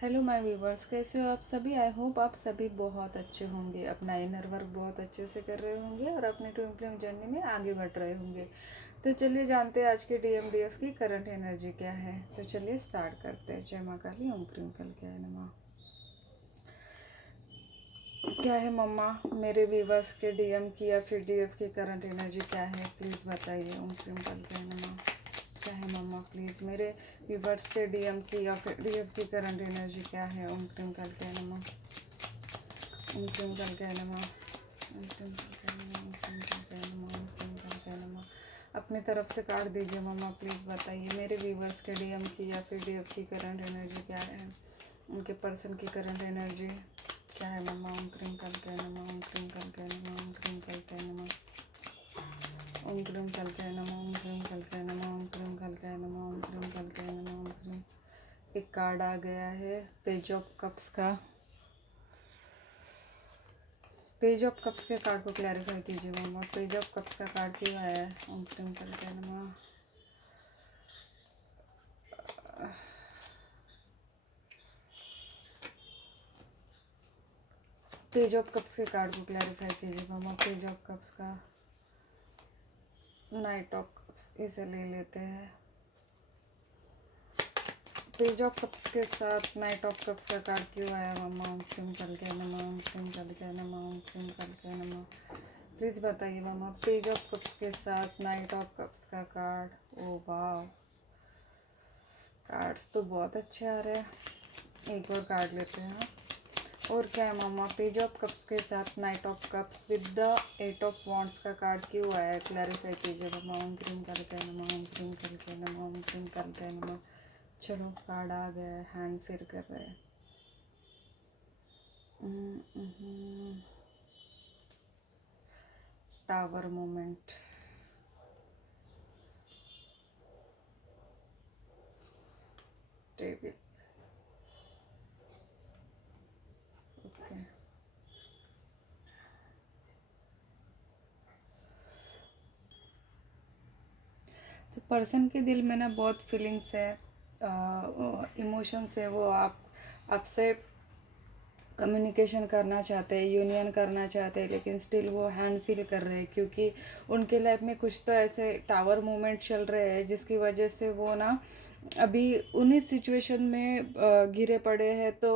Hello my viewers, कैसे हो आप सभी। आई होप आप सभी बहुत अच्छे होंगे, अपना इनर वर्क बहुत अच्छे से कर रहे होंगे और अपनी ट्विन फ्लेम जर्नी में आगे बढ़ रहे होंगे। तो चलिए जानते हैं आज के डीएमडीएफ की करंट एनर्जी क्या है। तो चलिए स्टार्ट करते हैं। जय माँ काली, ओम क्रीम कल क्या है नमः। क्या है मम्मा, मेरे व्यूवर्स के डीएम की या फिर डीएफ की करंट एनर्जी क्या है, प्लीज़ बताइए। ओम क्रीम कल क्या है नमः। क्या है मम्मा, प्लीज़ मेरे व्यूवर्स के डीएम की या फिर डीएफ की करंट एनर्जी क्या है। ओम क्रीम कल क्या है नमः। ओम क्रीम कल क्या है नमः। ओम क्रीम कल क्या है नमः। ओम क्रीम कल क्या है नमः। ओम क्रीम कल क्या है नमः। अपनी तरफ से काट दीजिए मम्मा, प्लीज़ बताइए मेरे व्यूवर्स के डीएम की या फिर डीएफ की करंट एनर्जी क्या है, उनके पर्सन की करंट एनर्जी क्या है मम्मा। ओम क्रीम कल क्या है नमः। ओम क्रीम कल क्या है नमः। ओम क्रीम कल क्या है नमः। ओम क्रीम कल क्या है नमः। ओम क्रीम कल क्या है नमः। ओम क्रीम कल क्या है नमः। ओम क्रीम कल क्या है नमः। ओम क्रीम। एक कार्ड आ गया है पेज ऑफ कप्स का। पेज ऑफ कप्स के कार्ड को क्लैरिफाई कीजिए मम्मा। पेज ऑफ कप्स का कार्ड क्यों आया है। ओम क्रीम कल क्या है नमः। पेज ऑफ कप्स के कार्ड को क्लैरिफाई कीजिए मम्मा। पेज ऑफ कप्स का नाइट ऑफ कप्स, इसे ले लेते हैं। पेज ऑफ कप्स के साथ नाइट ऑफ कप्स का कार्ड क्यों आया मम्मा। ओम क्रीम कल क्या है नमः। ओम क्रीम कल क्या है नमः। ओम क्रीम कल क्या है नमः। प्लीज़ बताइए मम्मा। पेज ऑफ कप्स के साथ नाइट ऑफ कप्स का कार्ड। ओ वाह, कार्ड्स तो बहुत अच्छे आ रहे हैं। एक और कार्ड लेते हैं। और क्या है मामा, पेज ऑफ कप्स के साथ knight of cups with the eight of wands का कार्ड क्यों आया है, क्लैरिफाई कीजिए मामा। ओम क्रीम कल क्या है नमः। ओम क्रीम कल क्या है नमः। ओम क्रीम कल क्या है नमः। चलो कार्ड आ गया है, हैंड फिर कर रहे हैं। Tower moment, table, okay. तो पर्सन के दिल में ना बहुत फीलिंग्स है, इमोशंस है। वो आपसे कम्युनिकेशन करना चाहते हैं, यूनियन करना चाहते हैं, लेकिन स्टिल वो हैंड फील कर रहे हैं क्योंकि उनके लाइफ में कुछ तो ऐसे टावर मूवमेंट चल रहे हैं जिसकी वजह से वो ना अभी उन्हीं सिचुएशन में घिरे पड़े हैं। तो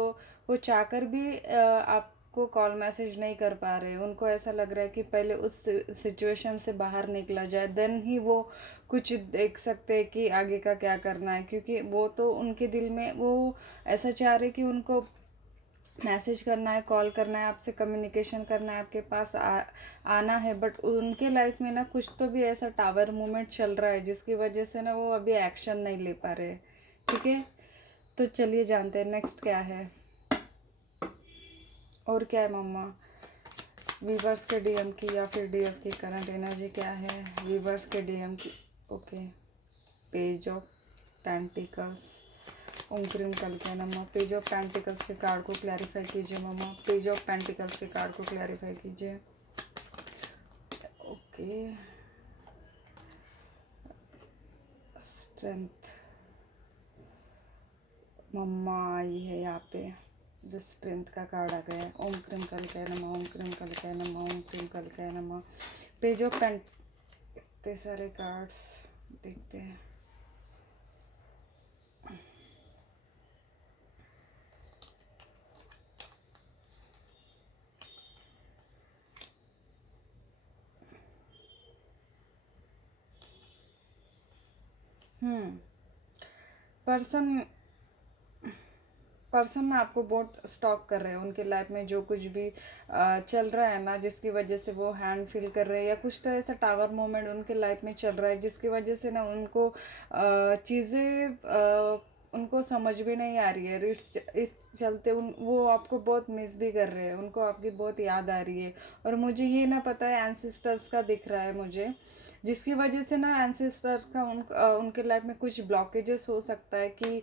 वो चाहकर भी आपको कॉल मैसेज नहीं कर पा रहे। उनको ऐसा लग रहा है कि पहले उस सिचुएशन से बाहर निकला जाए, देन ही वो कुछ देख सकते हैं कि आगे का क्या करना है। क्योंकि वो तो उनके दिल में वो ऐसा चाह रहे कि उनको मैसेज करना है, कॉल करना है, आपसे कम्युनिकेशन करना है, आपके पास आना है। बट उनके लाइफ में ना कुछ तो भी ऐसा टावर मूवमेंट चल रहा है जिसकी वजह से ना वो अभी एक्शन नहीं ले पा रहे। ठीक है, तो चलिए जानते हैं नेक्स्ट क्या है और क्या है मम्मा। वीवर्स के डीएम की या फिर डीएफ की करंट एनर्जी क्या है, वीवर्स के डीएम की। Okay, page of pentacles. ओम क्रीम कल क्या नमः। पेज ऑफ पेंटिकल्स के कार्ड को क्लैरिफाई कीजिए मम्मा। पेज ऑफ पेंटिकल्स के कार्ड को क्लैरिफाई कीजिए। ओके, स्ट्रेंथ मम्मा आई है यहाँ पे। जो स्ट्रेंथ का कार्ड आ गया है। ओम क्रीम कल क्या नमः। ओम क्रीम कल क्या नमः। ओम क्रीम कल क्या नमः। पेज ऑफ पेंट, इतने सारे कार्ड्स देखते हैं। पर्सन पर्सन ना आपको बहुत स्टॉक कर रहे हैं। उनके लाइफ में जो कुछ भी चल रहा है ना, जिसकी वजह से वो हैंड फील कर रहे हैं, या कुछ तो ऐसा टावर मोमेंट उनके लाइफ में चल रहा है जिसकी वजह से ना उनको चीज़ें उनको समझ भी नहीं आ रही है। इस चलते वो आपको बहुत मिस भी कर रहे हैं, उनको आपकी बहुत याद आ रही है। और मुझे ये ना पता है, एंसिस्टर्स का दिख रहा है मुझे, जिसकी वजह से ना एंसेस्टर्स का उनके लाइफ में कुछ ब्लॉकेजेस हो सकता है कि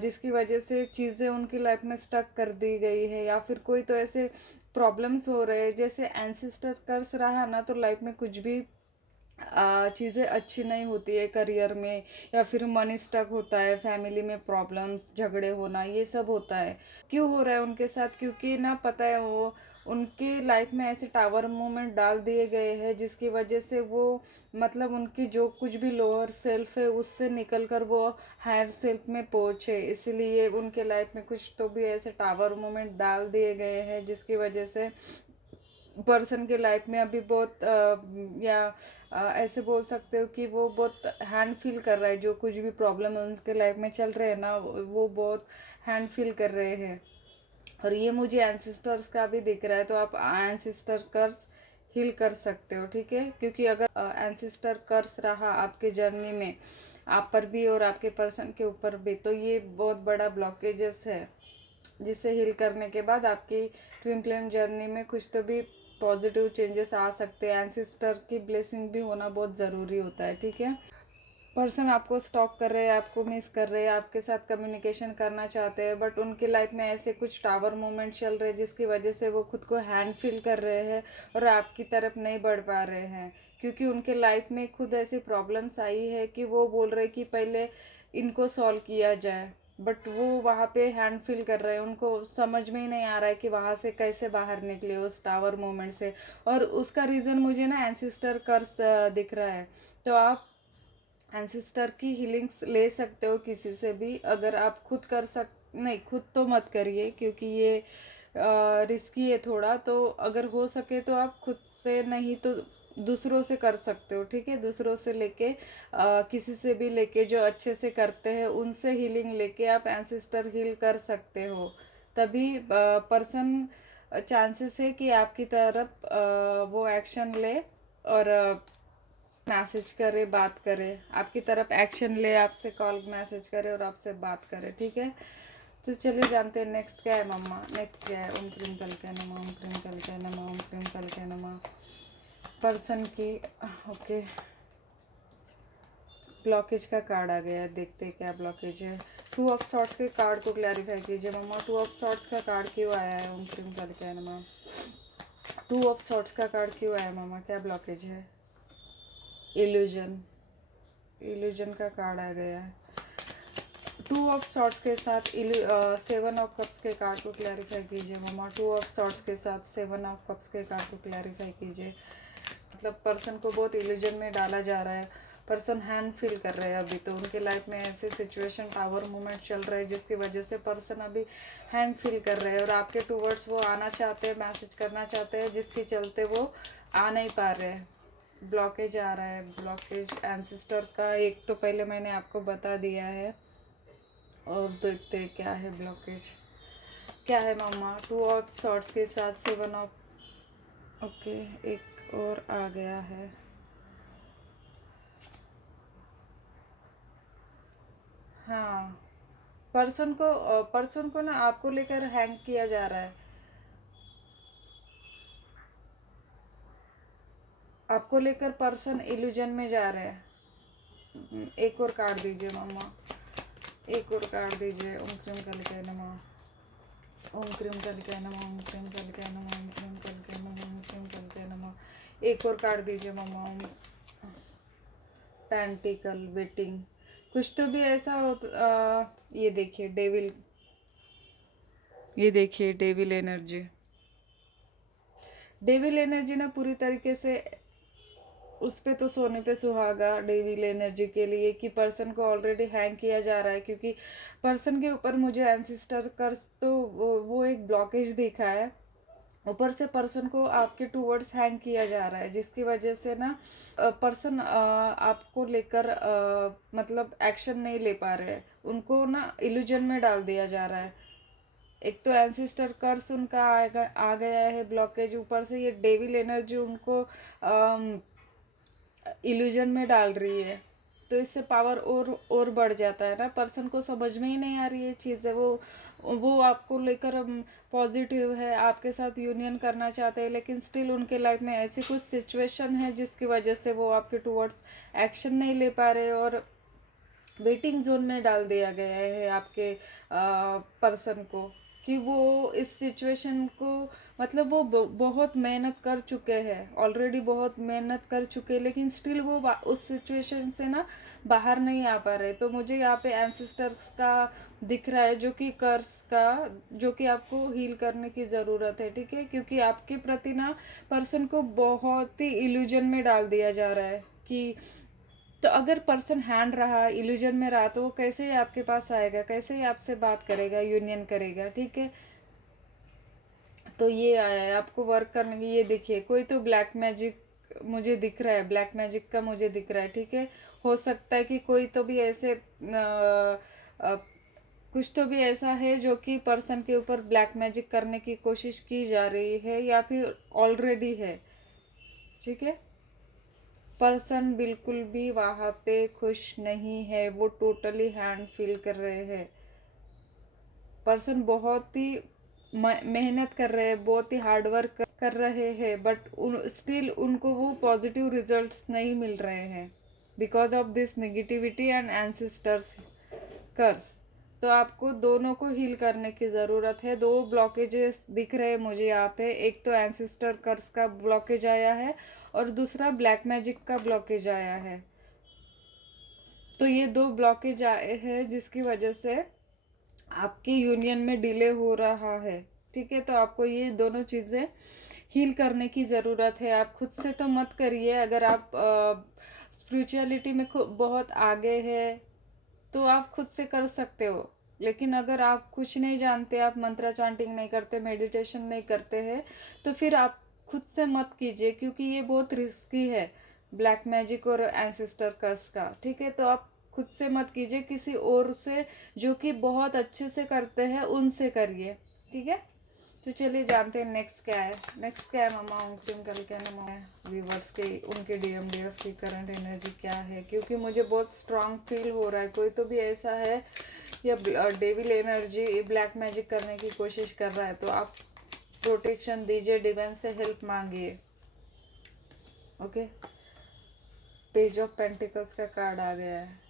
जिसकी वजह से चीज़ें उनकी लाइफ में स्टक कर दी गई है, या फिर कोई तो ऐसे प्रॉब्लम्स हो रहे हैं। जैसे एंसेस्टर कर्स रहा ना तो लाइफ में कुछ भी चीज़ें अच्छी नहीं होती है करियर में, या फिर मनी स्टक होता है, फैमिली में प्रॉब्लम्स, झगड़े होना, ये सब होता है। क्यों हो रहा है उनके साथ? क्योंकि ना पता है वो उनकी लाइफ में ऐसे टावर मूवमेंट डाल दिए गए हैं जिसकी वजह से वो मतलब उनकी जो कुछ भी लोअर सेल्फ है उससे निकल कर वो हायर सेल्फ में पहुँचे, इसलिए उनके लाइफ में कुछ तो भी ऐसे टावर मूवमेंट डाल दिए गए हैं जिसकी वजह से पर्सन के लाइफ में अभी बहुत या ऐसे बोल सकते हो कि वो बहुत हैंड फील कर रहा है, जो कुछ भी प्रॉब्लम है उनके लाइफ में चल रहे हैं ना, वो बहुत हैंड फील कर रहे हैं। और ये मुझे एंसिस्टर्स का भी दिख रहा है, तो आप एंसिस्टर कर्स हील कर सकते हो, ठीक है? क्योंकि अगर एंसिस्टर कर्स रहा आपके जर्नी में, आप पर भी और आपके पर्सन के ऊपर भी, तो ये बहुत बड़ा ब्लॉकेजेस है, जिसे हील करने के बाद आपकी ट्विन फ्लेम जर्नी में कुछ तो भी पॉजिटिव चेंजेस आ सकते हैं। एंसिस्टर की ब्लेसिंग भी होना बहुत ज़रूरी होता है, ठीक है? पर्सन आपको स्टॉक कर रहे हैं, आपको मिस कर रहे हैं, आपके साथ कम्युनिकेशन करना चाहते हैं, बट उनकी लाइफ में ऐसे कुछ टावर मोमेंट चल रहे हैं जिसकी वजह से वो खुद को हैंड फील कर रहे हैं और आपकी तरफ नहीं बढ़ पा रहे हैं, क्योंकि उनके लाइफ में खुद ऐसी प्रॉब्लम्स आई है कि वो बोल रहे कि पहले इनको सॉल्व किया जाए, बट वो वहाँ पे हैंड फील कर रहे हैं, उनको समझ में ही नहीं आ रहा है कि वहाँ से कैसे बाहर निकले उस टावर मोमेंट से। और उसका रीज़न मुझे ना एंसिस्टर कर्स दिख रहा है। तो आप एंसिस्टर की हीलिंग्स ले सकते हो किसी से भी, अगर आप खुद कर सक नहीं, खुद तो मत करिए क्योंकि ये रिस्की है थोड़ा, तो अगर हो सके तो आप खुद से नहीं तो दूसरों से कर सकते हो, ठीक है? दूसरों से लेके किसी से भी लेके जो अच्छे से करते हैं उनसे हीलिंग लेके आप एंसिस्टर हील कर सकते हो, तभी पर्सन चांसेस है कि आपकी तरफ वो एक्शन ले और मैसेज करे, बात करे, आपकी तरफ एक्शन ले, आपसे कॉल मैसेज करे और आपसे बात करे, ठीक है? तो चलिए जानते हैं नेक्स्ट क्या है मम्मा। नेक्स्ट क्या है? ओम क्रीम कलकय नमः, ओम क्रीम कलकय नमः, ओम क्रीम कलकय नमः। पर्सन की ओके ब्लॉकेज का कार्ड आ गया है, देखते हैं क्या ब्लॉकेज है। टू ऑफ सॉर्ट्स के कार्ड को क्लैरिफाई कीजिए मम्मा। टू ऑफ सॉर्ट्स का कार्ड क्यों आया है? ओम क्रीम कलकय नमः। टू ऑफ सॉर्ट्स का कार्ड क्यों आया मम्मा? क्या ब्लॉकेज है? इल्यूजन, इल्यूजन का कार्ड आ गया है। टू ऑफ सॉर्ट्स के साथ सेवन ऑफ कप्स के कार्ड को क्लैरिफाई कीजिए मम्मा। टू ऑफ सॉर्ट्स के साथ सेवन ऑफ कप्स के कार्ड को क्लैरिफाई कीजिए। मतलब पर्सन को बहुत इल्यूजन में डाला जा रहा है, पर्सन हैंड फील कर रहे हैं अभी, तो उनके लाइफ में ऐसे सिचुएशन टावर मूवमेंट चल रहा है जिसकी वजह से पर्सन अभी हैंड फील कर रहे हैं और आपके टूवर्ड्स वो आना चाहते हैं, मैसेज करना चाहते हैं, जिसके चलते वो आ नहीं पा रहे हैं। ब्लॉकेज आ रहा है, ब्लॉकेज एंसिस्टर का एक तो पहले मैंने आपको बता दिया है, और देखते हैं क्या है ब्लॉकेज। क्या है मम्मा? टू ऑफ सॉर्ट्स के साथ सेवन ऑफ ओके, एक और आ गया है। हाँ, पर्सन को ना आपको लेकर हैंग किया जा रहा है, आपको लेकर पर्सन इल्यूजन में जा रहे हैं। एक और कार्ड दीजिए मम्मा, एक और कार्ड दीजिए। ओम क्रीम कलिकाय नमः, ओम क्रीम कलिकाय नमः, ओम क्रीम कलिकाय नमः, ओम क्रीम कलिकाय नमः, ओम क्रीम कलिकाय नमः। एक और कार्ड दीजिए मम्मा। पेंटिकल वेटिंग, कुछ तो भी ऐसा हो। ये देखिए डेविल, ये देखिए डेविल एनर्जी। डेविल एनर्जी ना पूरी तरीके से उस पे तो सोने पे सुहागा डेविल एनर्जी के लिए कि पर्सन को ऑलरेडी हैंग किया जा रहा है, क्योंकि पर्सन के ऊपर मुझे एंसिस्टर कर्स तो वो एक ब्लॉकेज दिखा है, ऊपर से पर्सन को आपके टूवर्ड्स हैंग किया जा रहा है, जिसकी वजह से ना पर्सन आपको लेकर मतलब एक्शन नहीं ले पा रहे हैं, उनको ना इल्यूजन में डाल दिया जा रहा है। एक तो एंसिस्टर कर्स उनका आ गया है ब्लॉकेज, ऊपर से ये डेविल एनर्जी उनको इल्यूजन में डाल रही है, तो इससे पावर और बढ़ जाता है ना। पर्सन को समझ में ही नहीं आ रही है चीज़ें, वो आपको लेकर पॉजिटिव है, आपके साथ यूनियन करना चाहते हैं, लेकिन स्टिल उनके लाइफ में ऐसी कुछ सिचुएशन है जिसकी वजह से वो आपके टूवर्ड्स एक्शन नहीं ले पा रहे, और वेटिंग जोन में डाल दिया गया है आपके पर्सन को। कि वो इस सिचुएशन को मतलब वो बहुत मेहनत कर चुके हैं, ऑलरेडी बहुत मेहनत कर चुके हैं, लेकिन स्टिल वो उस सिचुएशन से ना बाहर नहीं आ पा रहे। तो मुझे यहाँ पे एंसेस्टर्स का दिख रहा है, जो कि कर्स का, जो कि आपको हील करने की ज़रूरत है, ठीक है। क्योंकि आपके प्रति ना पर्सन को बहुत ही इल्यूजन में डाल दिया जा रहा है कि, तो अगर पर्सन हैंड रहा, इल्यूजन में रहा, तो वो कैसे ही आपके पास आएगा, कैसे ही आपसे बात करेगा, यूनियन करेगा, ठीक है। तो ये आया है आपको वर्क करने की। ये देखिए, कोई तो ब्लैक मैजिक मुझे दिख रहा है, ब्लैक मैजिक का मुझे दिख रहा है, ठीक है। हो सकता है कि कोई तो भी ऐसे कुछ तो भी ऐसा है जो कि पर्सन के ऊपर ब्लैक मैजिक करने की कोशिश की जा रही है, या फिर ऑलरेडी है, ठीक है। पर्सन बिल्कुल भी वहाँ पे खुश नहीं है, वो टोटली हैंड फील कर रहे हैं। पर्सन बहुत ही मेहनत कर रहे हैं, बहुत ही हार्ड वर्क कर रहे हैं, बट स्टिल उनको वो पॉजिटिव रिजल्ट्स नहीं मिल रहे हैं because of this negativity and ancestors curse. तो आपको दोनों को हील करने की ज़रूरत है। दो ब्लॉकेजेस दिख रहे हैं मुझे यहाँ पे, एक तो एंसेस्टर कर्स का ब्लॉकेज आया है और दूसरा ब्लैक मैजिक का ब्लॉकेज आया है। तो ये दो ब्लॉकेज आए हैं जिसकी वजह से आपकी यूनियन में डिले हो रहा है, ठीक है। तो आपको ये दोनों चीज़ें हील करने की ज़रूरत है। आप खुद से तो मत करिए, अगर आप स्पिरिचुअलिटी में बहुत आगे है तो आप खुद से कर सकते हो। लेकिन अगर आप कुछ नहीं जानते, आप मंत्रा चांटिंग नहीं करते, मेडिटेशन नहीं करते हैं, तो फिर आप खुद से मत कीजिए, क्योंकि ये बहुत रिस्की है, ब्लैक मैजिक और एंसेस्टर कर्स का, ठीक है। तो आप खुद से मत कीजिए, किसी और से जो कि बहुत अच्छे से करते हैं उनसे करिए, ठीक है। तो चलिए जानते हैं नेक्स्ट क्या है। नेक्स्ट क्या है मामा, अंतिम कल क्या है व्यूवर्स के, उनके डीएमडीएफ की करंट एनर्जी क्या है, क्योंकि मुझे बहुत स्ट्रांग फील हो रहा है कोई तो भी ऐसा है या डेविल एनर्जी ब्लैक मैजिक करने की कोशिश कर रहा है। तो आप प्रोटेक्शन दीजिए, डिवाइन से हेल्प मांगिए, ओके। पेज ऑफ पेंटिकल्स का कार्ड आ गया है।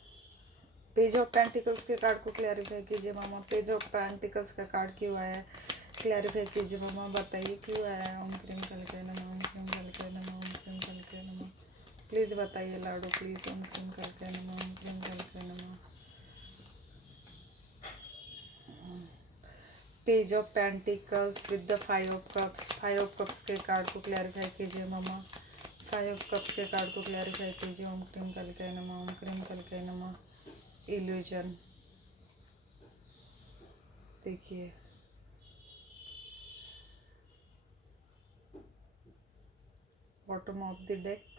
पेज ऑफ पेंटिकल्स के कार्ड को क्लैरिफाई कीजिए मामा। पेज ऑफ पेंटिकल्स का कार्ड क्यों आया है, क्लैरिफाई कीजिए मामा, बताइए क्यों आया है। ओम क्रीम कलके नमः, ओम क्रीम कलके नमः, ओम क्रीम कलके नमः। प्लीज़ बताइए लाडो प्लीज़। ओम क्रीम कलके नमः, ओम क्रीम कलके नमः। Page of pentacles with the 5 of cups. 5 of cups के कार्ड को क्लैरिफाई कीजिए मामा। 5 ऑफ कप्स के कार्ड को क्लैरिफाई कीजिए। ओम क्रीम कलके नमः, ओम क्रीम कलके नमः। इल्यूजन देखिए, बॉटम ऑफ द डेक,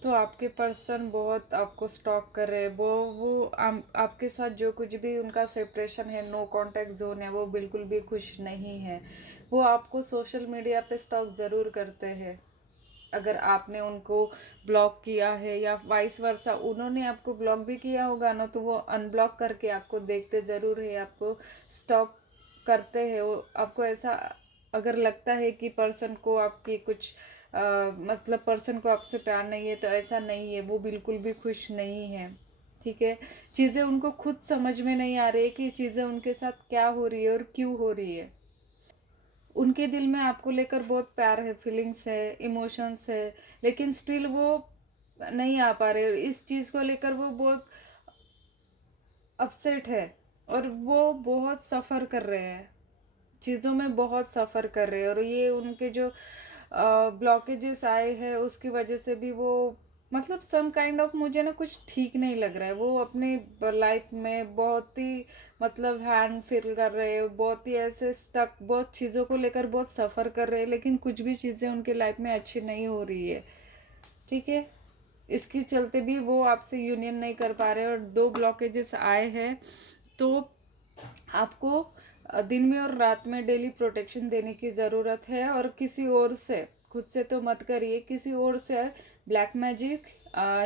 तो आपके पर्सन बहुत आपको स्टॉक कर रहे हैं। वो आपके साथ जो कुछ भी उनका सेपरेशन है, नो कांटेक्ट जोन है, वो बिल्कुल भी खुश नहीं है। वो आपको सोशल मीडिया पे स्टॉक ज़रूर करते हैं, अगर आपने उनको ब्लॉक किया है या वाइस वर्सा उन्होंने आपको ब्लॉक भी किया होगा ना, तो वो अनब्लॉक करके आपको देखते ज़रूर है, आपको स्टॉक करते हैं। वो आपको ऐसा अगर लगता है कि पर्सन को आपकी कुछ मतलब पर्सन को आपसे प्यार नहीं है, तो ऐसा नहीं है, वो बिल्कुल भी खुश नहीं है, ठीक है। चीज़ें उनको खुद समझ में नहीं आ रही है कि चीज़ें उनके साथ क्या हो रही है और क्यों हो रही है। उनके दिल में आपको लेकर बहुत प्यार है, फीलिंग्स है, इमोशंस है, लेकिन स्टिल वो नहीं आ पा रहे। इस चीज़ को लेकर वो बहुत अपसेट है और वो बहुत सफ़र कर रहे हैं, चीज़ों में बहुत सफ़र कर रहे हैं। और ये उनके जो ब्लॉकेजेस आए हैं उसकी वजह से भी वो मतलब सम काइंड ऑफ मुझे ना कुछ ठीक नहीं लग रहा है। वो अपने लाइफ में बहुत ही मतलब हैंड फील कर रहे हैं, बहुत ही ऐसे स्टक, बहुत चीज़ों को लेकर बहुत सफ़र कर रहे हैं, लेकिन कुछ भी चीज़ें उनके लाइफ में अच्छी नहीं हो रही है, ठीक है। इसके चलते भी वो आपसे यूनियन नहीं कर पा रहे और दो ब्लॉकेजेस आए हैं। तो आपको दिन में और रात में डेली प्रोटेक्शन देने की ज़रूरत है, और किसी और से, खुद से तो मत करिए, किसी और से ब्लैक मैजिक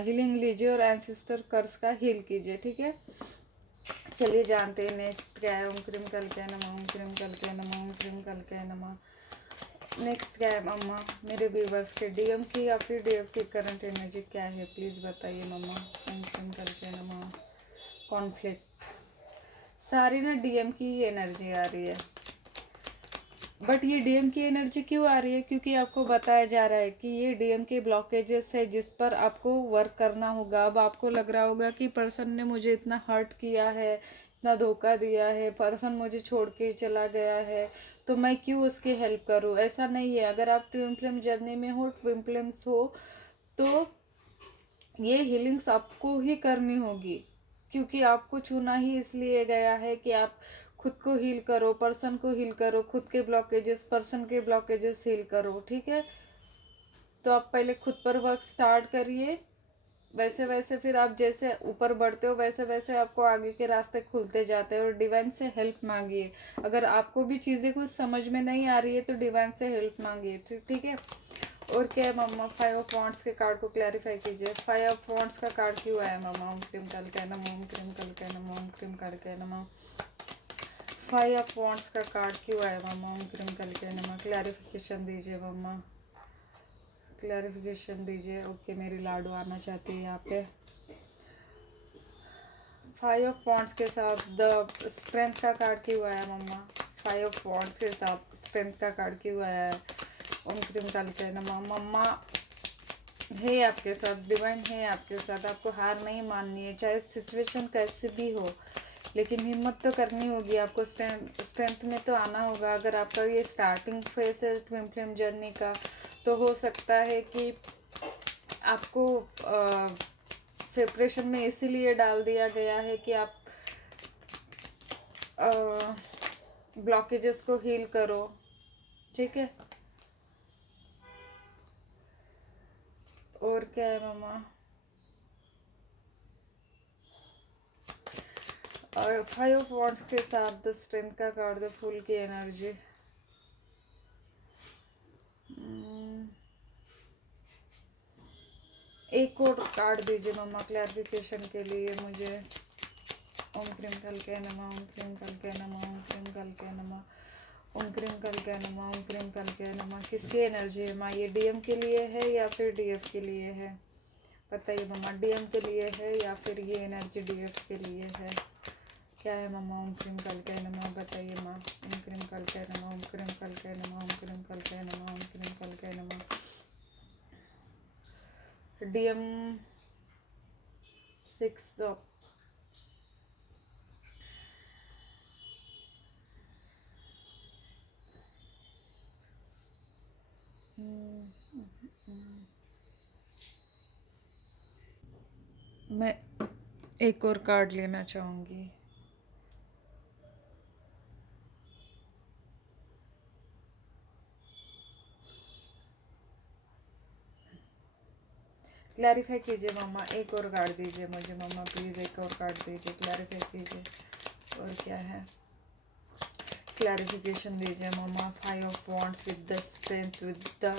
हीलिंग लीजिए और एंसेस्टर कर्स का हील कीजिए, ठीक है। चलिए जानते हैं नेक्स्ट क्या है। ओम क्रीम कलकय नमः, ओम क्रीम कलकय नमः, ओम क्रीम कलकय नमः। नेक्स्ट क्या है मम्मा? मेरे व्यूवर्स के डीएम की या फिर डीएफ की करंट एनर्जी क्या है, प्लीज़ बताइए मम्मा। ओम क्रीम कलकय नमः। कॉन्फ्लिक्ट, सारी ना डीएम की ही एनर्जी आ रही है। बट ये डीएम की एनर्जी क्यों आ रही है? क्योंकि आपको बताया जा रहा है कि ये डीएम के ब्लॉकेजेस है जिस पर आपको वर्क करना होगा। अब आपको लग रहा होगा कि पर्सन ने मुझे इतना हर्ट किया है, इतना धोखा दिया है, पर्सन मुझे छोड़ के चला गया है, तो मैं क्यों उसकी हेल्प करूं? ऐसा नहीं है। अगर आप ट्विन फ्लेम जर्नी में हो, ट्विन फ्लेम्स हो, तो ये हीलिंग्स आपको ही करनी होगी, क्योंकि आपको चुना ही इसलिए गया है कि आप खुद को हील करो, पर्सन को हील करो, खुद के ब्लॉकेजेस, पर्सन के ब्लॉकेजेस हील करो। ठीक है, तो आप पहले खुद पर वर्क स्टार्ट करिए। वैसे वैसे फिर आप जैसे ऊपर बढ़ते हो वैसे वैसे आपको आगे के रास्ते खुलते जाते हैं। और डिवाइन से हेल्प मांगिए। अगर आपको भी चीज़ें कुछ समझ में नहीं आ रही है तो डिवाइन से हेल्प मांगिए। ठीक है। और क्या है मम्मा? 5 ऑफ वॉन्ड्स के कार्ड को क्लैरिफाई कीजिए। 5 ऑफ वॉन्ड्स का कार्ड क्यों आया मम्मा? ओम क्रीम कलकय नमः, ओम क्रीम कलकय नमः, ओम क्रीम कलकय नमः। 5 ऑफ वॉन्ड्स का कार्ड क्यों आया मम्मा? ओम क्रीम कलकय नमः। क्लैरिफिकेशन दीजिए मम्मा, क्लैरिफिकेशन दीजिए। ओके, मेरी लाडू आना चाहती है यहाँ पे। 5 ऑफ वॉन्ड्स के साथ द स्ट्रेंथ का कार्ड क्यों आया मम्मा? 5 ऑफ वॉन्ड्स के साथ स्ट्रेंथ का कार्ड क्यों आया है? ओम क्रीम कलकय नमः। मम्मा है आपके साथ, डिवाइन है आपके साथ। आपको हार नहीं माननी है, चाहे सिचुएशन कैसे भी हो, लेकिन हिम्मत तो करनी होगी आपको। स्ट्रेंथ में तो आना होगा। अगर आपका ये स्टार्टिंग फेस है ट्विन फ्लेम जर्नी का, तो हो सकता है कि आपको सेपरेशन में इसीलिए डाल दिया गया है कि आप ब्लॉकेजेस को हील करो। ठीक है। और क्या है मम्मा? और 5 ऑफ वॉन्ड्स के साथ द स्ट्रेंथ का कार्ड, द फुल की एनर्जी। एक और कार्ड दीजिए मम्मा क्लैरिफिकेशन के लिए मुझे। ओम क्रीम कलकय नमः, ओम क्रीम कलकय नमः, ओम क्रीम कलकय नमः, ओम क्रीम कलकय नमः, ओम क्रीम कलकय नमः। किसकी एनर्जी है माँ? ये डीएम के लिए है या फिर डीएफ के लिए है? बताइए मम्मा, डीएम के लिए है या फिर ये एनर्जी डीएफ के लिए है? क्या है मम्मा? ओम क्रीम कलकय नमः, बताइए माँ। ओम क्रीम कलकय नमः, ओम क्रीम कलकय नमः, ओम क्रीम कलकय नमः, ओम क्रीम कलकय नमः। डीएम 6 ऑफ मैं एक और कार्ड लेना चाहूँगी। क्लैरिफाई कीजिए मम्मा, एक और कार्ड दीजिए मुझे मम्मा, प्लीज़ एक और कार्ड दीजिए, क्लैरिफाई कीजिए। और क्या है? क्लैरिफिकेशन दीजिए मम्मा। 5 of wands with the strength, with the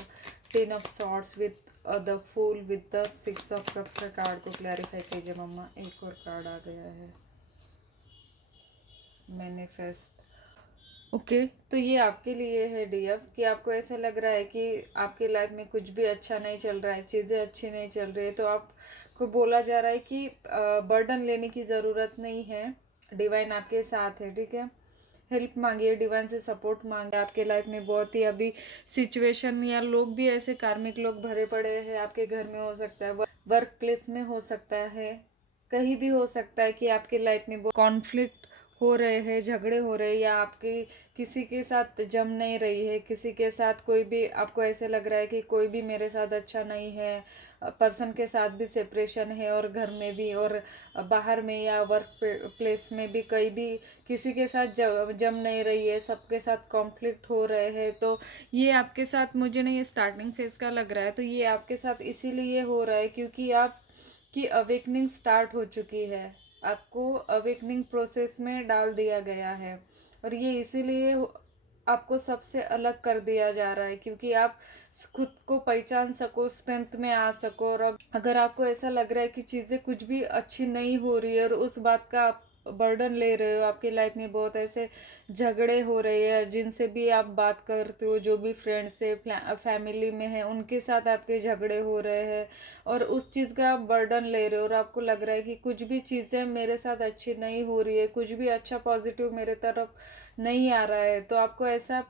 10 of swords, with the fool, with the 6 of cups का कार्ड को क्लैरिफाई कीजिए मम्मा। एक और कार्ड आ गया है, मैनिफेस्ट। ओके, तो ये आपके लिए है डीएफ कि आपको ऐसा लग रहा है कि आपके लाइफ में कुछ भी अच्छा नहीं चल रहा है, चीज़ें अच्छी नहीं चल रही है, तो आपको बोला जा रहा है कि बर्डन लेने की ज़रूरत नहीं है, डिवाइन आपके साथ है। ठीक है। हेल्प मांगिए, डिवाइन से सपोर्ट मांगिए। आपके लाइफ में बहुत ही अभी सिचुएशन या लोग भी ऐसे कार्मिक लोग भरे पड़े हैं। आपके घर में हो सकता है, वर्क प्लेस में हो सकता है, कहीं भी हो सकता है कि आपके लाइफ में बहुत कॉन्फ्लिक्ट हो रहे हैं, झगड़े हो रहे हैं, या आपकी किसी के साथ जम नहीं रही है, किसी के साथ कोई भी आपको ऐसे लग रहा है कि कोई भी मेरे साथ अच्छा नहीं है, पर्सन के साथ भी सेपरेशन है, और घर में भी और बाहर में या वर्क प्लेस में भी कहीं भी किसी के साथ जम नहीं रही है, सबके साथ कॉन्फ्लिक्ट हो रहे हैं। तो ये आपके साथ, मुझे नहीं स्टार्टिंग फेज का लग रहा है, तो ये आपके साथ इसीलिए हो रहा है क्योंकि आप की अवेकनिंग स्टार्ट हो चुकी है। आपको अवेकनिंग प्रोसेस में डाल दिया गया है, और ये इसीलिए आपको सबसे अलग कर दिया जा रहा है क्योंकि आप खुद को पहचान सको, स्ट्रेंथ में आ सको। और अगर आपको ऐसा लग रहा है कि चीज़ें कुछ भी अच्छी नहीं हो रही है और उस बात का बर्डन ले रहे हो, आपकी लाइफ में बहुत ऐसे झगड़े हो रहे हैं, जिनसे भी आप बात करते हो, जो भी फ्रेंड्स से फैमिली में है उनके साथ आपके झगड़े हो रहे हैं, और उस चीज़ का आप बर्डन ले रहे हो, और आपको लग रहा है कि कुछ भी चीज़ें मेरे साथ अच्छी नहीं हो रही है, कुछ भी अच्छा पॉजिटिव मेरे तरफ नहीं आ रहा है, तो आपको ऐसा,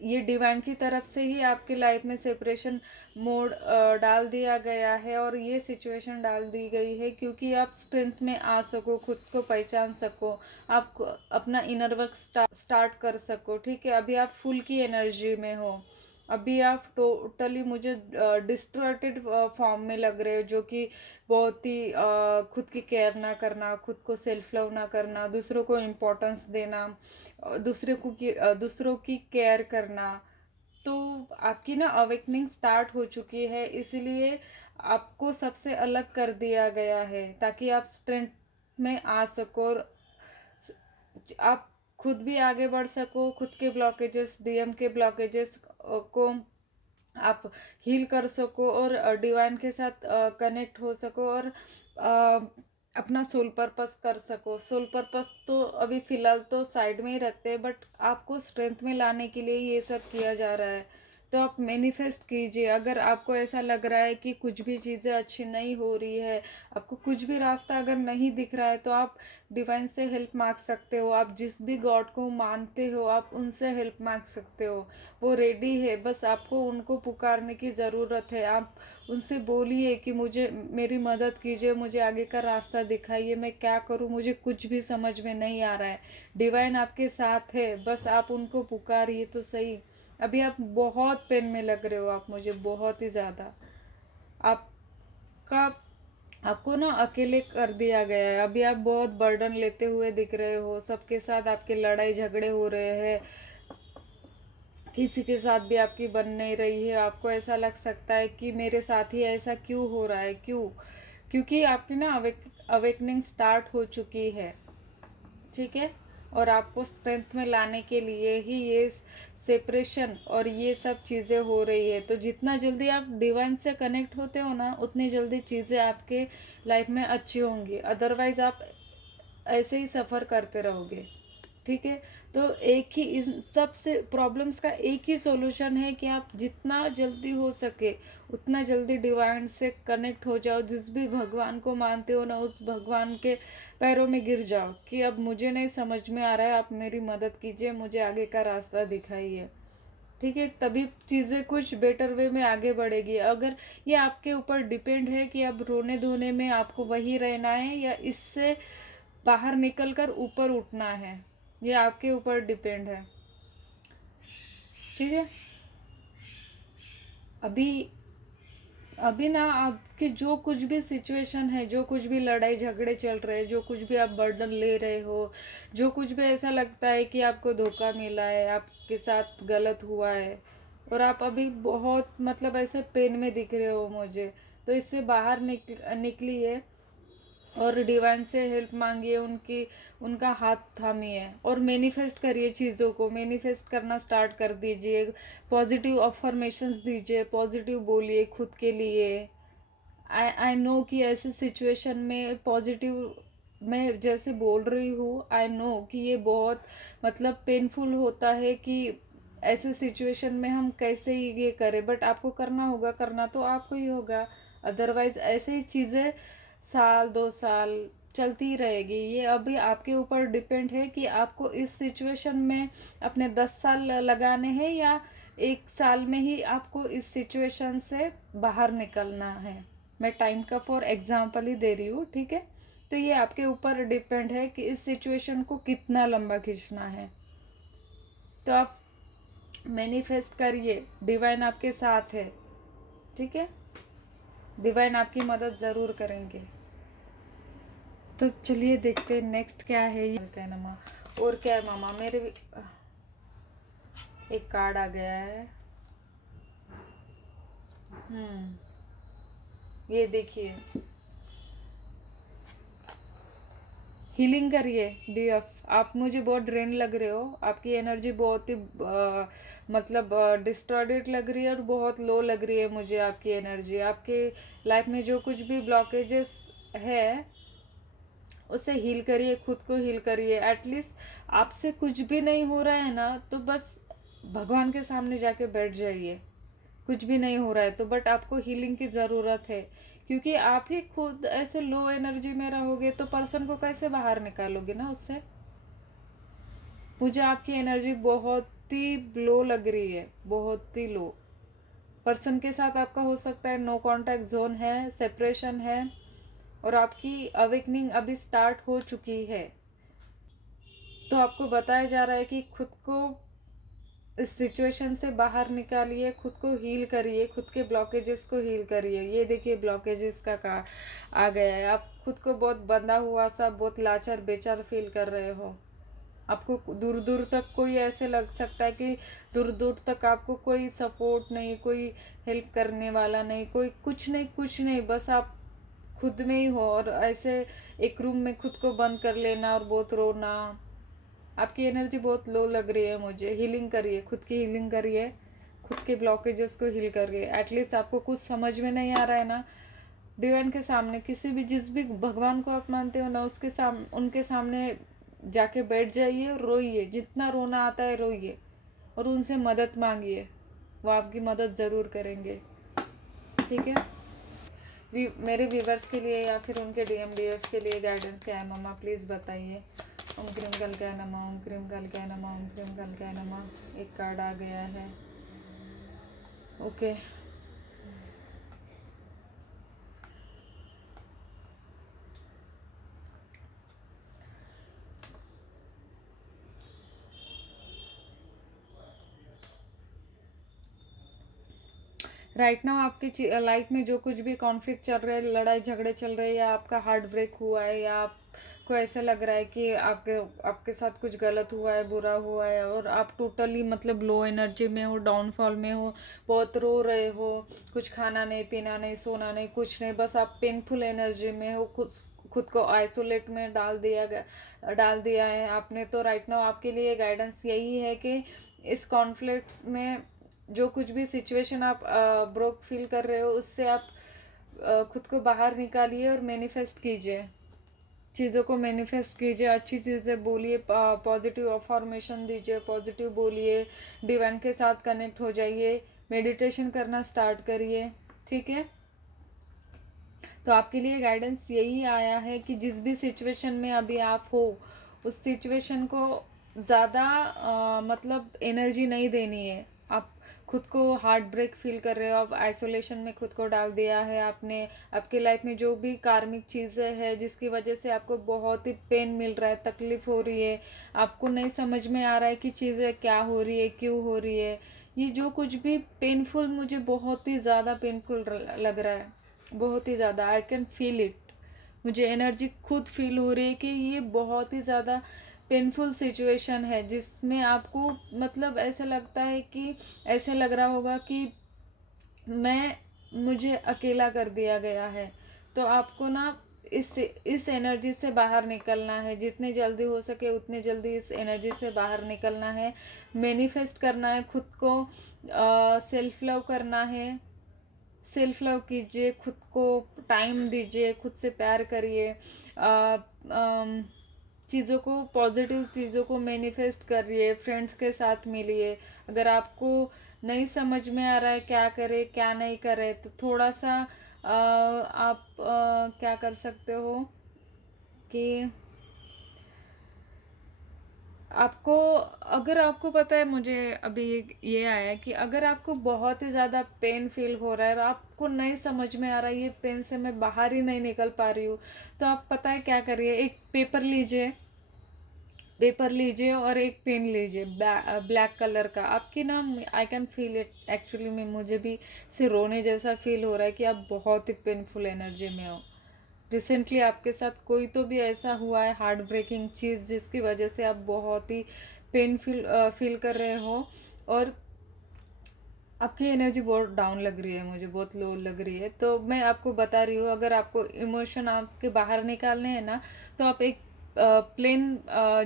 ये डिवाइन की तरफ से ही आपकी लाइफ में सेपरेशन मोड डाल दिया गया है, और ये सिचुएशन डाल दी गई है क्योंकि आप स्ट्रेंथ में आ सको, खुद को पहचान सको, आप अपना इनर वर्क स्टार्ट कर सको। ठीक है, अभी आप फुल की एनर्जी में हो, अभी आप टोटली मुझे डिस्ट्रॉयटेड फॉर्म में लग रहे हो, जो कि बहुत ही खुद की केयर ना करना, खुद को सेल्फ लव ना करना, दूसरों को इम्पोर्टेंस देना, दूसरों की केयर करना। तो आपकी ना अवेकनिंग स्टार्ट हो चुकी है, इसलिए आपको सबसे अलग कर दिया गया है ताकि आप स्ट्रेंथ में आ सको, और आप खुद भी आगे बढ़ सको, खुद के ब्लॉकेजेस, डीएम के ब्लॉकेजेस को आप हील कर सको, और डिवाइन के साथ कनेक्ट हो सको, और अपना सोल पर्पस कर सको। सोल पर्पस तो अभी फ़िलहाल तो साइड में ही रखते हैं, बट आपको स्ट्रेंथ में लाने के लिए ये सब किया जा रहा है। तो आप मैनिफेस्ट कीजिए। अगर आपको ऐसा लग रहा है कि कुछ भी चीज़ें अच्छी नहीं हो रही है, आपको कुछ भी रास्ता अगर नहीं दिख रहा है, तो आप डिवाइन से हेल्प मांग सकते हो। आप जिस भी गॉड को मानते हो, आप उनसे हेल्प मांग सकते हो। वो रेडी है, बस आपको उनको पुकारने की ज़रूरत है। आप उनसे बोलिए कि मुझे, मेरी मदद कीजिए, मुझे आगे का रास्ता दिखाइए, मैं क्या करूं, मुझे कुछ भी समझ में नहीं आ रहा है। डिवाइन आपके साथ है, बस आप उनको पुकारिए तो सही। अभी आप बहुत पेन में लग रहे हो, आप मुझे बहुत ही ज़्यादा, आपका आपको ना अकेले कर दिया गया है। अभी आप बहुत बर्डन लेते हुए दिख रहे हो, सबके साथ आपके लड़ाई झगड़े हो रहे हैं, किसी के साथ भी आपकी बन नहीं रही है। आपको ऐसा लग सकता है कि मेरे साथ ही ऐसा क्यों हो रहा है, क्यों? क्योंकि आपकी ना अवेकनिंग स्टार्ट हो चुकी है। ठीक है, और आपको स्ट्रेंथ में लाने के लिए ही ये सेपरेशन और ये सब चीज़ें हो रही है। तो जितना जल्दी आप डिवाइन से कनेक्ट होते हो ना, उतनी जल्दी चीज़ें आपके लाइफ में अच्छी होंगी, अदरवाइज आप ऐसे ही सफ़र करते रहोगे। ठीक है, तो एक ही इन सब से प्रॉब्लम्स का एक ही सॉल्यूशन है कि आप जितना जल्दी हो सके उतना जल्दी डिवाइन से कनेक्ट हो जाओ। जिस भी भगवान को मानते हो ना, उस भगवान के पैरों में गिर जाओ कि अब मुझे नहीं समझ में आ रहा है, आप मेरी मदद कीजिए, मुझे आगे का रास्ता दिखाइए। ठीक है, तभी चीज़ें कुछ बेटर वे में आगे बढ़ेगी। अगर ये आपके ऊपर डिपेंड है कि अब रोने धोने में आपको वही रहना है या इससे बाहर निकल कर ऊपर उठना है, ये आपके ऊपर डिपेंड है। ठीक है, अभी अभी ना आपकी जो कुछ भी सिचुएशन है, जो कुछ भी लड़ाई झगड़े चल रहे हैं, जो कुछ भी आप बर्डन ले रहे हो, जो कुछ भी ऐसा लगता है कि आपको धोखा मिला है, आपके साथ गलत हुआ है, और आप अभी बहुत मतलब ऐसे पेन में दिख रहे हो मुझे, तो इससे बाहर निकलिए और डिवाइन से हेल्प मांगिए, उनका हाथ थामिए, और मैनिफेस्ट करिए चीज़ों को, मैनिफेस्ट करना स्टार्ट कर दीजिए। पॉजिटिव अफर्मेशंस दीजिए, पॉजिटिव बोलिए खुद के लिए। आई नो कि ऐसे सिचुएशन में पॉजिटिव मैं जैसे बोल रही हूँ, आई नो कि ये बहुत मतलब पेनफुल होता है कि ऐसे सिचुएशन में हम कैसे ये करें, बट आपको करना होगा, करना तो आपको ही होगा, अदरवाइज ऐसे ही चीज़ें साल 2 साल चलती ही रहेगी। ये अभी आपके ऊपर डिपेंड है कि आपको इस सिचुएशन में अपने 10 साल लगाने हैं या 1 साल में ही आपको इस सिचुएशन से बाहर निकलना है। मैं टाइम का फॉर एग्जाम्पल ही दे रही हूँ। ठीक है, तो ये आपके ऊपर डिपेंड है कि इस सिचुएशन को कितना लंबा खींचना है। तो आप मैनिफेस्ट करिए, डिवाइन आपके साथ है। ठीक है, डिवाइन आपकी मदद ज़रूर करेंगे। तो चलिए देखते हैं नेक्स्ट क्या है। ये क्या है मामा, और क्या है मामा, मेरे एक कार्ड आ गया है। ये देखिए, हीलिंग करिए डीएफ। आप मुझे बहुत ड्रेन लग रहे हो, आपकी एनर्जी बहुत ही मतलब डिस्टॉर्टेड लग रही है, और बहुत लो लग रही है मुझे आपकी एनर्जी। आपके लाइफ में जो कुछ भी ब्लॉकेजेस है उससे हील करिए, खुद को हील करिए। एटलीस्ट आपसे कुछ भी नहीं हो रहा है ना, तो बस भगवान के सामने जाके बैठ जाइए। कुछ भी नहीं हो रहा है तो, बट आपको हीलिंग की ज़रूरत है, क्योंकि आप ही खुद ऐसे लो एनर्जी में रहोगे तो पर्सन को कैसे बाहर निकालोगे ना उससे। मुझे आपकी एनर्जी बहुत ही लो लग रही है, बहुत ही लो। पर्सन के साथ आपका हो सकता है नो कांटेक्ट जोन है, सेपरेशन है, और आपकी अवेकनिंग अभी स्टार्ट हो चुकी है। तो आपको बताया जा रहा है कि खुद को इस सिचुएशन से बाहर निकालिए, खुद को हील करिए, खुद के ब्लॉकेजेस को हील करिए। ये देखिए ब्लॉकेजेस का कार्ड आ गया है। आप खुद को बहुत बंधा हुआ सा, बहुत लाचार बेचार फील कर रहे हो। आपको दूर दूर तक कोई ऐसे लग सकता है कि दूर दूर तक आपको कोई सपोर्ट नहीं, कोई हेल्प करने वाला नहीं, कोई कुछ नहीं, कुछ नहीं, बस आप खुद में ही हो। और ऐसे एक रूम में खुद को बंद कर लेना और बहुत रोना। आपकी एनर्जी बहुत लो लग रही है मुझे। हीलिंग करिए, खुद की हीलिंग करिए, खुद के ब्लॉकेजेस को हील करिए। एटलीस्ट आपको कुछ समझ में नहीं आ रहा है ना, डिवाइन के सामने, किसी भी जिस भी भगवान को आप मानते हो ना, उसके उनके सामने जाके बैठ जाइए और रोइए। जितना रोना आता है रोइए, और उनसे मदद मांगिए, वो आपकी मदद ज़रूर करेंगे। ठीक है। मेरे व्यूवर्स के लिए या फिर उनके डीएमडीएफ के लिए गाइडेंस क्या है मम्मा, प्लीज़ बताइए। ओम क्रीम कलकाय नमः, ओम क्रीम कलकाय नमः, ओम क्रीम कलकाय नमः। एक कार्ड आ गया है। ओके। राइट नाउ आपकी लाइफ में जो कुछ भी कॉन्फ्लिक्ट चल रहा है, लड़ाई झगड़े चल रहे हैं, या आपका हार्ट ब्रेक हुआ है, या आपको ऐसा लग रहा है कि आपके साथ कुछ गलत हुआ है, बुरा हुआ है, और आप टोटली मतलब लो एनर्जी में हो, डाउनफॉल में हो, बहुत रो रहे हो, कुछ खाना नहीं, पीना नहीं, सोना नहीं, कुछ नहीं, बस आप पेनफुल एनर्जी में हो, खुद को आइसोलेट में डाल दिया है आपने। तो राइट नाउ आपके लिए गाइडेंस यही है कि इस कॉन्फ्लिक्ट में जो कुछ भी सिचुएशन आप ब्रोक फील कर रहे हो, उससे आप खुद को बाहर निकालिए और मैनिफेस्ट कीजिए। चीज़ों को मैनिफेस्ट कीजिए, अच्छी चीज़ें बोलिए, पॉजिटिव अफॉर्मेशन दीजिए, पॉजिटिव बोलिए, डिवाइन के साथ कनेक्ट हो जाइए, मेडिटेशन करना स्टार्ट करिए। ठीक है। तो आपके लिए गाइडेंस यही आया है कि जिस भी सिचुएशन में अभी आप हो, उस सिचुएशन को ज़्यादा मतलब एनर्जी नहीं देनी है। आप खुद को हार्ट ब्रेक फील कर रहे हो, आप आइसोलेशन में खुद को डाल दिया है आपने। आपकी लाइफ में जो भी कार्मिक चीज़ें हैं जिसकी वजह से आपको बहुत ही पेन मिल रहा है, तकलीफ हो रही है, आपको नहीं समझ में आ रहा है कि चीज़ें क्या हो रही है, क्यों हो रही है, ये जो कुछ भी पेनफुल, मुझे बहुत ही ज़्यादा पेनफुल लग रहा है, बहुत ही ज़्यादा। I can feel it. मुझे एनर्जी खुद फील हो रही है कि ये बहुत ही ज़्यादा पेनफुल सिचुएशन है, जिसमें आपको मतलब ऐसा लगता है कि ऐसे लग रहा होगा कि मुझे अकेला कर दिया गया है। तो आपको ना इस एनर्जी से बाहर निकलना है, जितने जल्दी हो सके उतने जल्दी इस एनर्जी से बाहर निकलना है, मैनिफेस्ट करना है, खुद को सेल्फ लव करना है। सेल्फ लव कीजिए, खुद को टाइम दीजिए, खुद से प्यार करिए, चीज़ों को, पॉजिटिव चीज़ों को मैनिफेस्ट करिए, फ्रेंड्स के साथ मिलिए। अगर आपको नहीं समझ में आ रहा है क्या करे क्या नहीं करे, तो थोड़ा सा आप क्या कर सकते हो कि आपको, अगर आपको पता है, मुझे अभी ये आया है कि अगर आपको बहुत ही ज़्यादा पेन फील हो रहा है और आपको नहीं समझ में आ रहा है ये पेन से मैं बाहर ही नहीं निकल पा रही हूँ, तो आप पता है क्या करिए, एक पेपर लीजिए और एक पेन लीजिए, ब्लैक कलर का। आपकी ना, I can feel it actually में, मुझे भी से रोने जैसा फील हो रहा है कि आप बहुत ही पेनफुल एनर्जी में हो। रिसेंटली आपके साथ कोई तो भी ऐसा हुआ है हार्ट ब्रेकिंग चीज़, जिसकी वजह से आप बहुत ही पेन फील कर रहे हो, और आपकी एनर्जी बहुत डाउन लग रही है, मुझे बहुत लो लग रही है। तो मैं आपको बता रही हूँ, अगर आपको इमोशन आपके बाहर निकालने हैं ना, तो आप एक प्लेन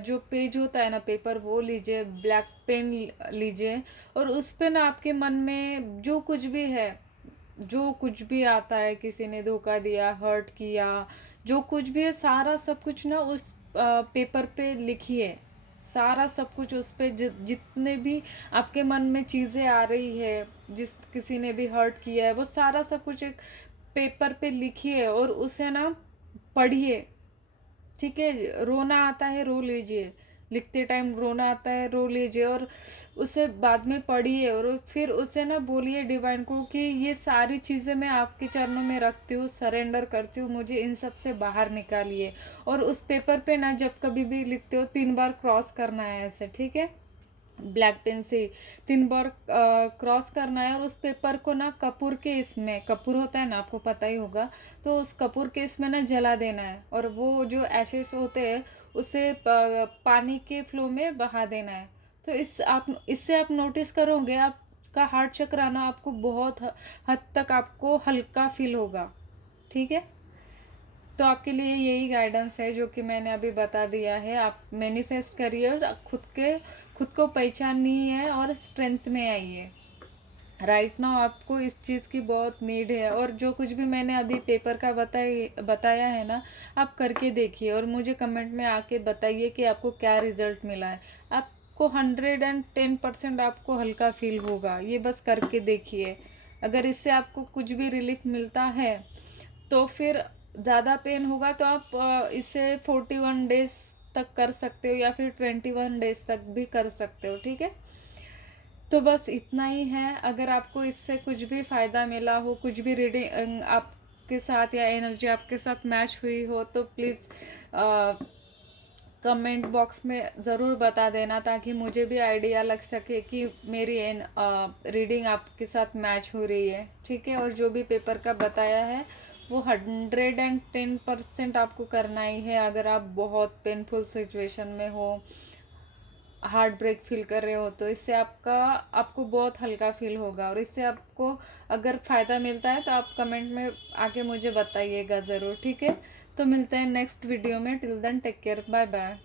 जो पेज होता है ना, पेपर, वो लीजिए, ब्लैक पेन लीजिए, और उस पे ना आपके मन में जो कुछ भी है, जो कुछ भी आता है, किसी ने धोखा दिया, हर्ट किया, जो कुछ भी है सारा सब कुछ ना उस पेपर पे लिखिए, सारा सब कुछ उस पे जितने भी आपके मन में चीज़ें आ रही है, जिस किसी ने भी हर्ट किया है, वो सारा सब कुछ एक पेपर पे लिखिए और उसे ना पढ़िए। ठीक है, रोना आता है रो लीजिए, लिखते टाइम रोना आता है रो लीजिए, और उसे बाद में पढ़िए और फिर उसे ना बोलिए डिवाइन को कि ये सारी चीज़ें मैं आपके चरणों में रखती हूँ, सरेंडर करती हूँ, मुझे इन सब से बाहर निकालिए। और उस पेपर पे ना जब कभी भी लिखते हो 3 बार क्रॉस करना है ऐसे, ठीक है, ब्लैक पेन से 3 बार क्रॉस करना है। और उस पेपर को ना कपूर के, इसमें कपूर होता है ना, आपको पता ही होगा, तो उस कपूर के इसमें ना जला देना है, और वो जो एशेस होते हैं उसे पानी के फ्लो में बहा देना है। तो इससे आप नोटिस करोगे आपका हार्ट चक्र ना आपको बहुत हद तक आपको हल्का फील होगा। ठीक है, तो आपके लिए यही गाइडेंस है जो कि मैंने अभी बता दिया है। आप मैनिफेस्ट करिए और खुद को पहचानिए और स्ट्रेंथ में आइए। राइट नाउ आपको इस चीज़ की बहुत नीड है, और जो कुछ भी मैंने अभी पेपर का बताया है ना, आप करके देखिए और मुझे कमेंट में आके बताइए कि आपको क्या रिजल्ट मिला है। आपको 110% आपको हल्का फील होगा, ये बस करके देखिए। अगर इससे आपको कुछ भी रिलीफ मिलता है तो फिर ज़्यादा पेन होगा तो आप इसे 41 डेज तक कर सकते हो, या फिर 21 डेज तक भी कर सकते हो। ठीक है, तो बस इतना ही है। अगर आपको इससे कुछ भी फ़ायदा मिला हो, कुछ भी रीडिंग आपके साथ या एनर्जी आपके साथ मैच हुई हो, तो प्लीज़ कमेंट बॉक्स में ज़रूर बता देना, ताकि मुझे भी आइडिया लग सके कि मेरी रीडिंग आपके साथ मैच हो रही है। ठीक है, और जो भी पेपर का बताया है वो 110% आपको करना ही है। अगर आप बहुत पेनफुल सिचुएशन में हो, हार्ट ब्रेक फील कर रहे हो, तो इससे आपको बहुत हल्का फील होगा। और इससे आपको अगर फ़ायदा मिलता है तो आप कमेंट में आके मुझे बताइएगा ज़रूर। ठीक है, तो मिलते हैं नेक्स्ट वीडियो में। Till then take care, bye bye.